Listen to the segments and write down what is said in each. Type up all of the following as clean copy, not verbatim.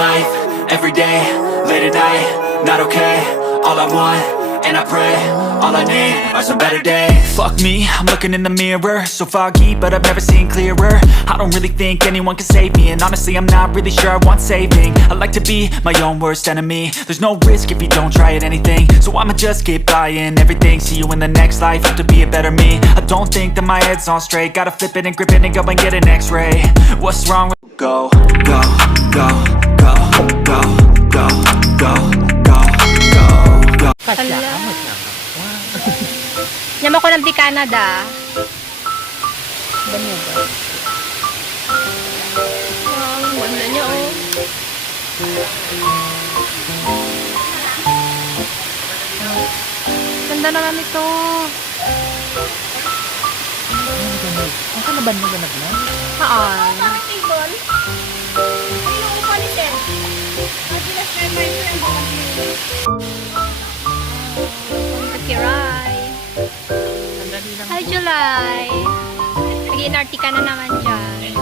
life, every day, late at night, not okay. All I want, and I pray, all I need are some better days. Fuck me, I'm looking in the mirror, so foggy, but I've never seen clearer. I don't really think anyone can save me, and honestly I'm not really sure I want saving. I like to be my own worst enemy. There's no risk if you don't try at anything, so I'ma just keep buying everything. See you in the next life, have to be a better me. I don't think that my head's on straight, gotta flip it and grip it and go and get an x-ray. What's wrong with go, go, go, go, go, go, go, go, go. Hala. Nyam ako ng di Canada. Banyo ba? Wow, ang ganda niya oh. Ganda naman ito. Ang kanaban mo ganag na? Haan. Bakit table? Ay, yung upa ni Ted. Madilas na yung friend ko ng Kiray. Hi, July. Nag-iinarty ka na naman dyan.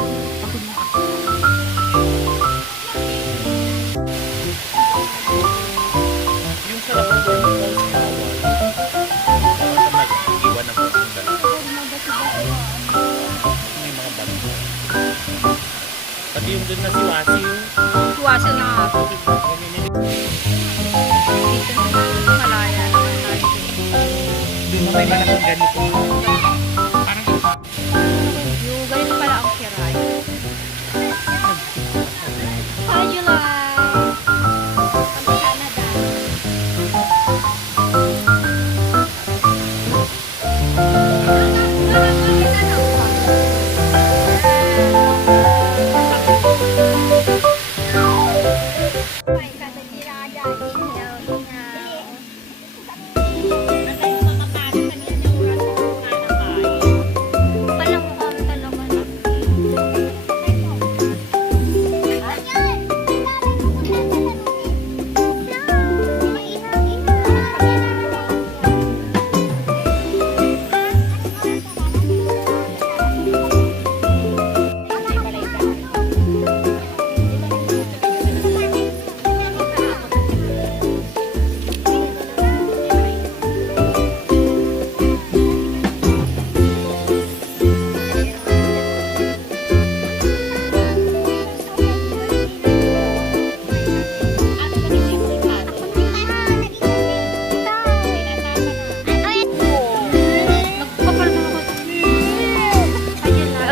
Yung sarap ng vertical iwan ng may mga bato. Pati yung dun na Sioasio. Suwaso na ako. Dito na malaya naman tayo. Doon mo may malaking ganito. Parang iba. Yung ganito pala ang kiray. Hi, July. Canada.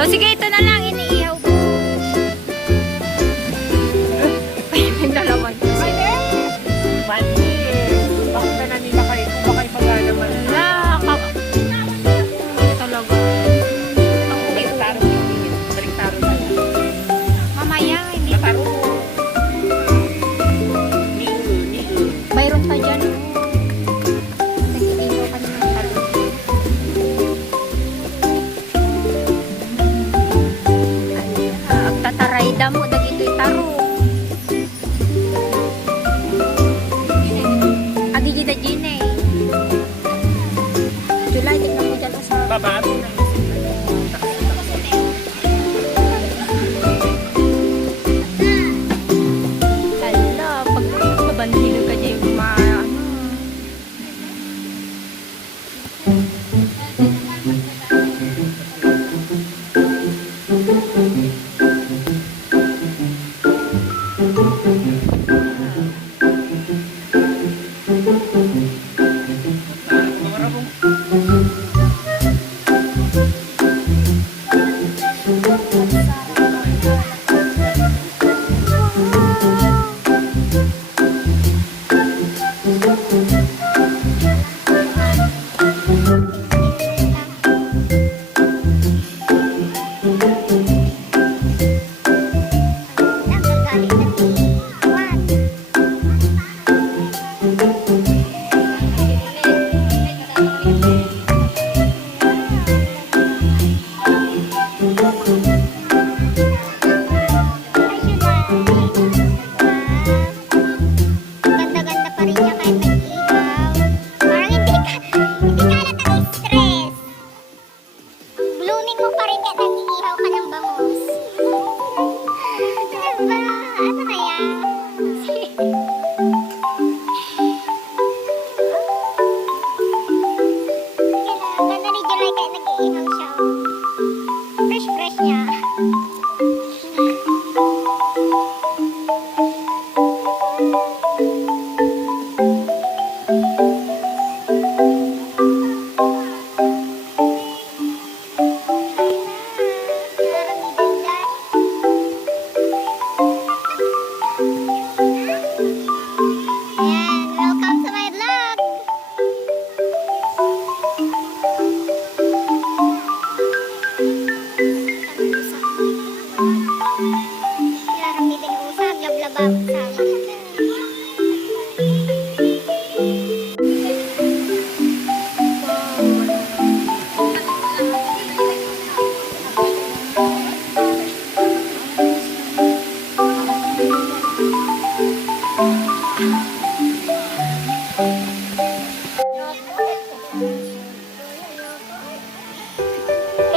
Sige, ito na lang. Iniihaw ko. Nagdalawan ko sila. Mali. Bakit na nanila kayo? Kung baka ipagalaman. Talaga. Baliktaro hindi. Baliktaro na. Mamaya, hindi. Mataro mo. Niu. Mayroon pa dyan. Nag-iihaw ka naman sa loob. Ang tataray damo, dagito'y taro. Agigi na gine. July, tignan mo dyan sa... Babato na. Hala, pag mabandilo ka dyan yung mga... ihaw siya. Fresh niya. Ayan, welcome to my vlog. Yarang din usag, lablabang sama.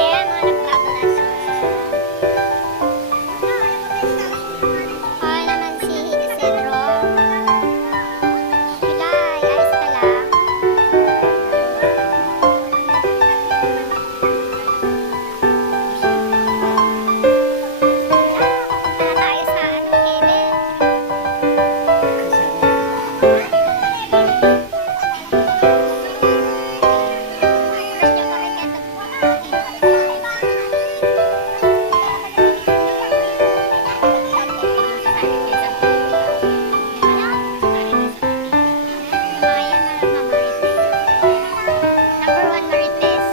Ayan, mga nagbabalas. Ay, naman si Isidro. July, ayos ka lang. Papunta na tayo sa Kevin. Number 1 Marites.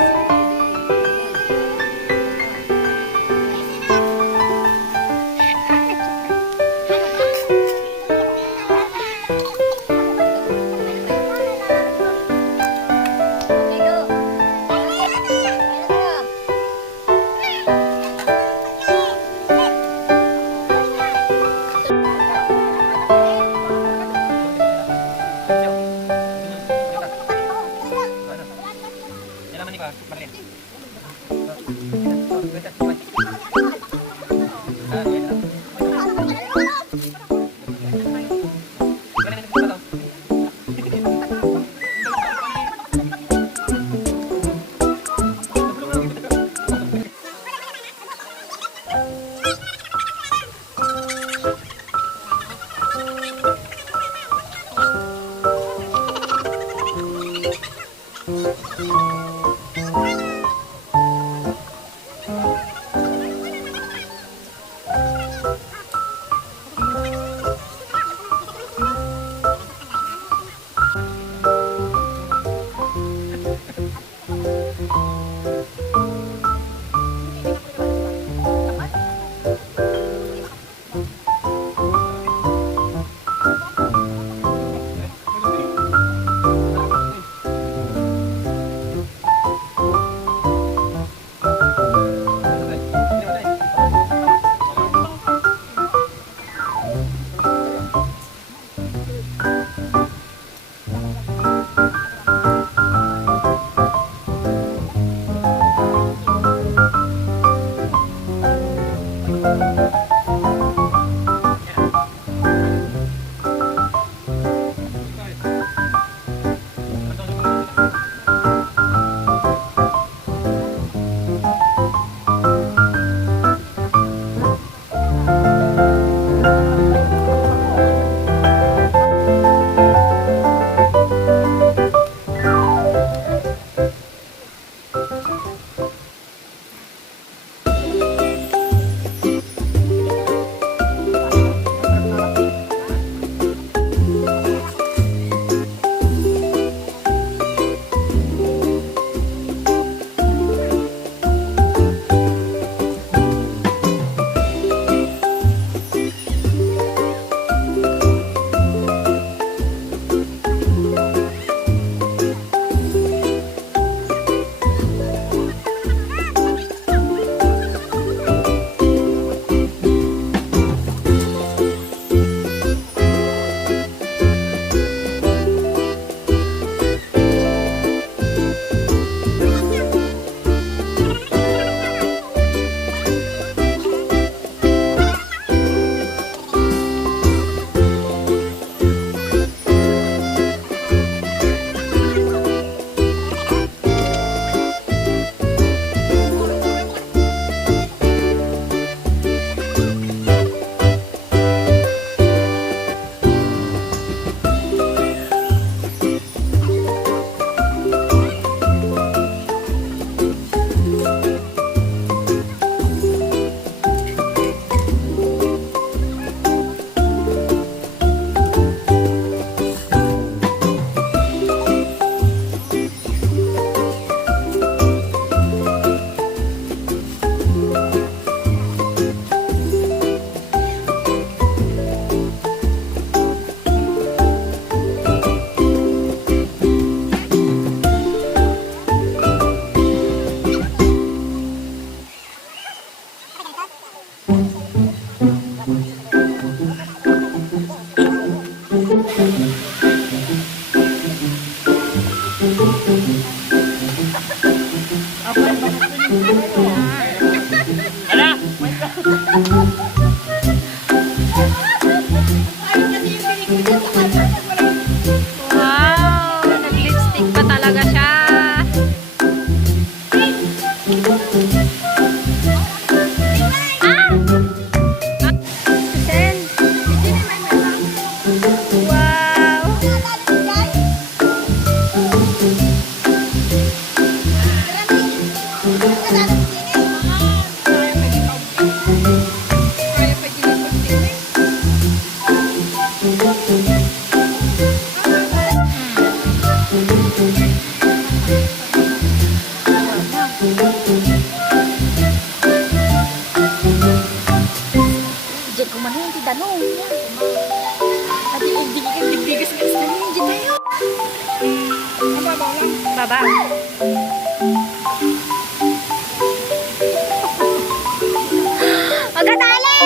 Magkatali!